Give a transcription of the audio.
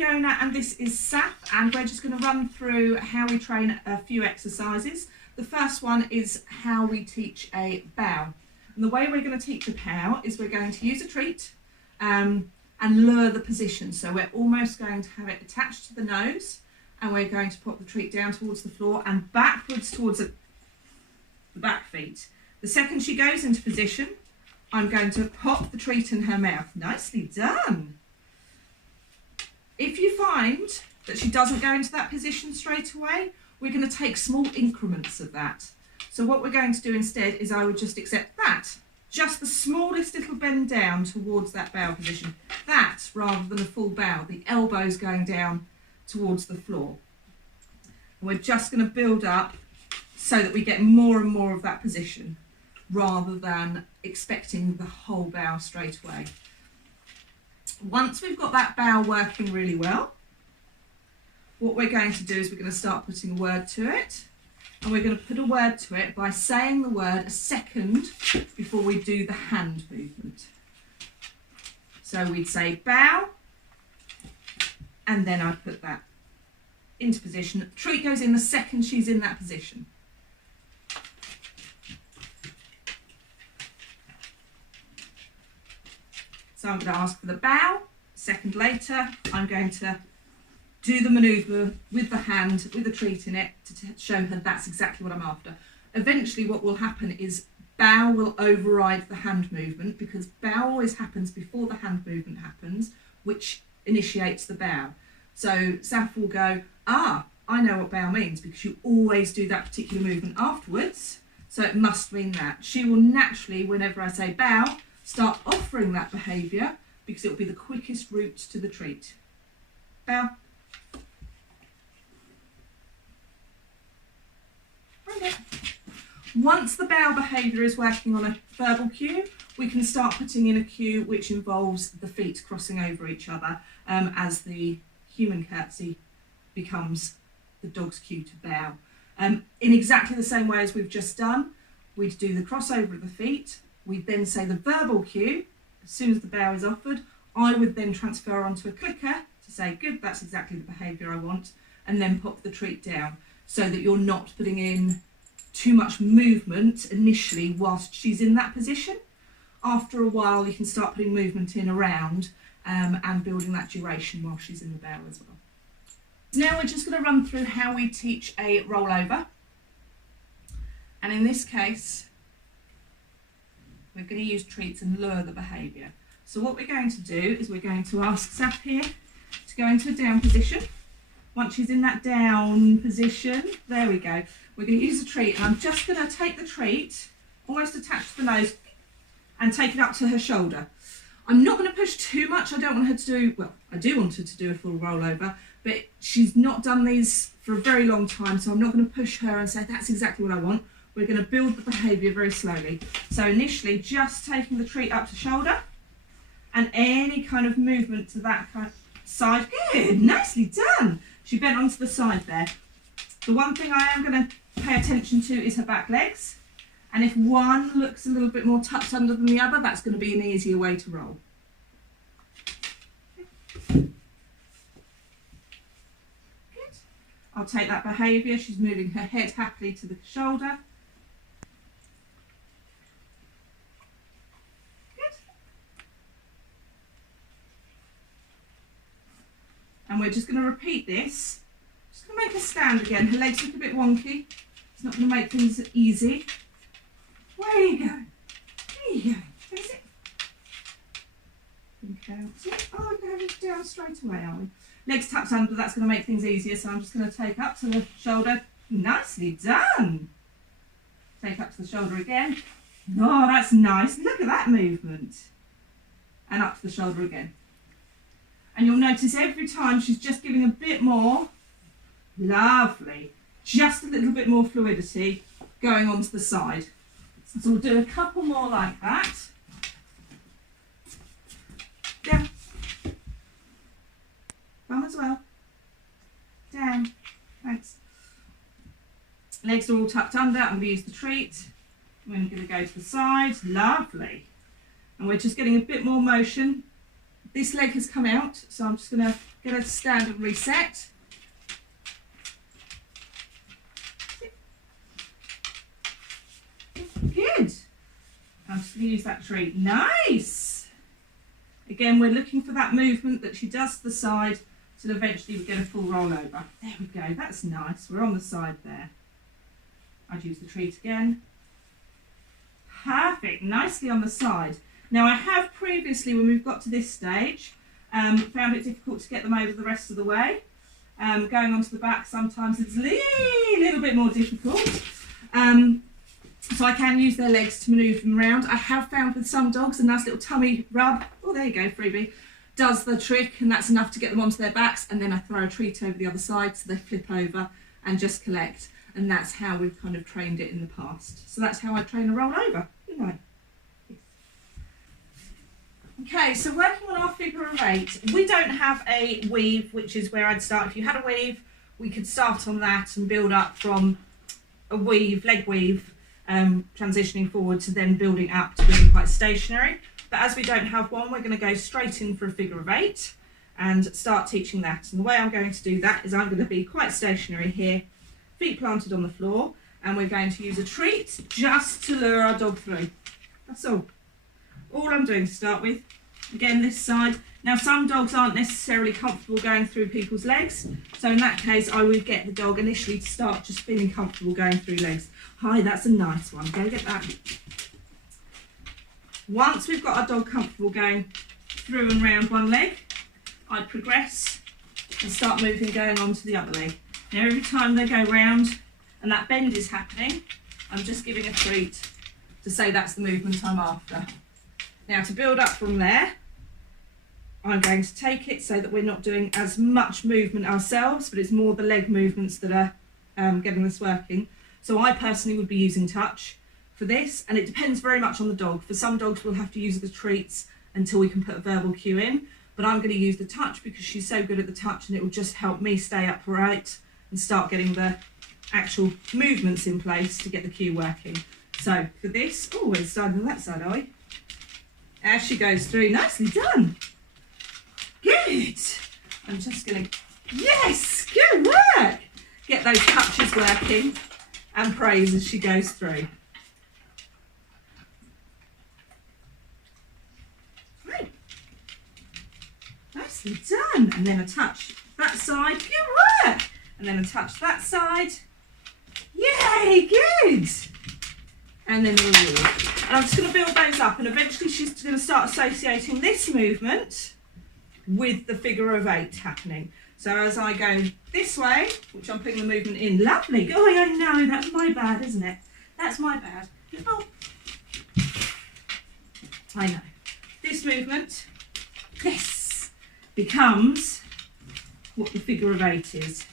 Fiona and this is Saf, and we're just going to run through how we train a few exercises. The first one is how we teach a bow. And the way we're going to teach a bow is we're going to use a treat and lure the position. So we're almost going to have it attached to the nose, and we're going to pop the treat down towards the floor and backwards towards the back feet. The second she goes into position, I'm going to pop the treat in her mouth. Nicely done. If you find that she doesn't go into that position straight away, we're going to take small increments of that. So what we're going to do instead is I would just accept that. Just the smallest little bend down towards that bow position. That rather than a full bow, the elbows going down towards the floor. And we're just going to build up so that we get more and more of that position rather than expecting the whole bow straight away. Once we've got that bow working really well, what we're going to do is we're going to start putting a word to it, and we're going to put a word to it by saying the word a second before we do the hand movement. So we'd say bow, and then I put that into position. The treat goes in the second she's in that position. So I'm going to ask for the bow. A second later, I'm going to do the manoeuvre with the hand, with the treat in it, to show her that's exactly what I'm after. Eventually what will happen is bow will override the hand movement, because bow always happens before the hand movement happens, which initiates the bow. So Saf will go, I know what bow means, because you always do that particular movement afterwards, so it must mean that. She will naturally, whenever I say bow, start offering that behaviour, because it will be the quickest route to the treat. Bow. Okay. Once the bow behaviour is working on a verbal cue, we can start putting in a cue which involves the feet crossing over each other, as the human curtsy becomes the dog's cue to bow. In exactly the same way as we've just done, we'd do the crossover of the feet. We'd then say the verbal cue. As soon as the bow is offered, I would then transfer onto a clicker to say, good, that's exactly the behaviour I want, and then pop the treat down, so that you're not putting in too much movement initially whilst she's in that position. After a while, you can start putting movement in around and building that duration while she's in the bow as well. Now we're just going to run through how we teach a rollover. And in this case, we're going to use treats and lure the behaviour. So what we're going to do is we're going to ask Saf here to go into a down position. Once she's in that down position, there we go. We're going to use a treat, and I'm just going to take the treat, almost attached to the nose, and take it up to her shoulder. I'm not going to push too much. I don't want her to do, well, I do want her to do a full rollover, but she's not done these for a very long time, so I'm not going to push her and say, that's exactly what I want. We're going to build the behaviour very slowly. So initially, just taking the treat up to shoulder, and any kind of movement to that kind of side. Good, nicely done. She bent onto the side there. The one thing I am going to pay attention to is her back legs. And if one looks a little bit more tucked under than the other, that's going to be an easier way to roll. Good. I'll take that behaviour. She's moving her head happily to the shoulder. And we're just going to repeat this. Just going to make her stand again. Her legs look a bit wonky. It's not going to make things easy. Where are you going? There you go. There's it. Okay. Oh, we're going to have it down straight away, are we? Legs tucked under, that's going to make things easier. So I'm just going to take up to the shoulder. Nicely done. Take up to the shoulder again. Oh, that's nice. Look at that movement. And up to the shoulder again. And you'll notice every time she's just giving a bit more, lovely, just a little bit more fluidity going onto the side. So we'll do a couple more like that. Down. Bum as well. Down. Thanks. Legs are all tucked under. I'm going to use the treat. We're going to go to the side. Lovely. And we're just getting a bit more motion this leg has come out, so I'm just going to get her to stand and reset. Good. I'm just going to use that treat. Nice. Again, we're looking for that movement that she does to the side, so eventually we get a full roll over. There we go. That's nice. We're on the side there. I'd use the treat again. Perfect. Nicely on the side. Now, I have previously, when we've got to this stage, found it difficult to get them over the rest of the way. Going onto the back sometimes it's a little bit more difficult. So I can use their legs to manoeuvre them around. I have found with some dogs a nice little tummy rub, oh there you go, freebie, does the trick, and that's enough to get them onto their backs, and then I throw a treat over the other side so they flip over and just collect, and that's how we've kind of trained it in the past. So that's how I train a roll over, you know. Okay, so working on our figure of 8, we don't have a weave, which is where I'd start. If you had a weave, we could start on that and build up from a weave, leg weave, transitioning forward to then building up to being quite stationary. But as we don't have one, we're going to go straight in for a figure of 8 and start teaching that. And the way I'm going to do that is I'm going to be quite stationary here, feet planted on the floor, and we're going to use a treat just to lure our dog through. That's all. All I'm doing to start with. Again, this side. Now, some dogs aren't necessarily comfortable going through people's legs, so in that case I would get the dog initially to start just feeling comfortable going through legs. Hi, that's a nice one. Go get that. Once we've got our dog comfortable going through and round one leg, I'd progress and start moving going on to the other leg. Now, every time they go round and that bend is happening, I'm just giving a treat to say that's the movement I'm after. Now, to build up from there, I'm going to take it so that we're not doing as much movement ourselves, but it's more the leg movements that are getting this working. So I personally would be using touch for this, and it depends very much on the dog. For some dogs, we'll have to use the treats until we can put a verbal cue in, but I'm going to use the touch because she's so good at the touch, and it will just help me stay upright and start getting the actual movements in place to get the cue working. So for this, oh, we're starting on that side, are we? As she goes through, nicely done. Good. I'm just going to, yes, good work. Get those touches working and praise as she goes through. Right. Nicely done. And then a touch that side, good work. And then a touch that side. Yay, good. And then a wall. And I'm just going to build those up, and eventually she's going to start associating this movement with the figure of 8 happening. So as I go this way, which I'm putting the movement in, lovely. Oh, I know, that's my bad, isn't it? That's my bad. Oh, I know. This movement, this becomes what the figure of 8 is.